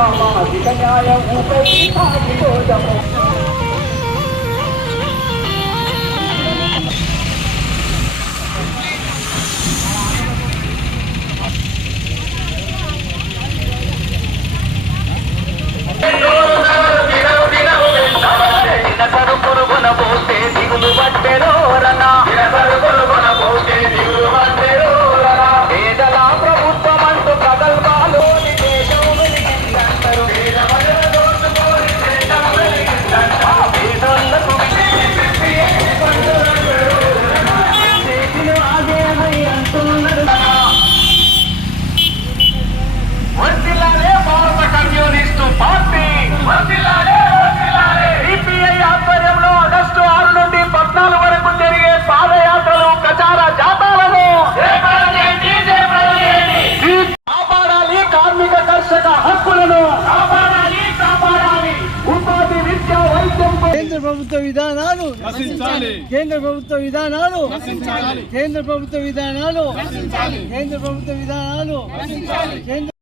సామాజిక న్యాయముపై సాగిపోదము. పేదల ప్రభుత్వం అంటూ ప్రగల్భాలు దేశం వెలిగిందంటారు. చేతిలో ఆగేమై అంటున్నారు. వర్ధిల్లాలే భారత కమ్యూనిస్టు పార్టీ, సిపిఐ ఆధ్వర్యంలో ఆగస్టు 6 నుండి 14 వరకు జరిగే పాదయాత్రలు, ప్రచార జాతాలను కాపాడాలి. కార్మిక కర్షక హక్కులను కాపాడాలి. ఉపాధి, విద్య, వైద్యం. కేంద్ర ప్రభుత్వ విధానాలు నశించాలి. కేంద్ర ప్రభుత్వ విధానాలు నశించాలి. కేంద్ర ప్రభుత్వ విధానాలు నశించాలి. కేంద్ర ప్రభుత్వ విధానాలు నశించాలి.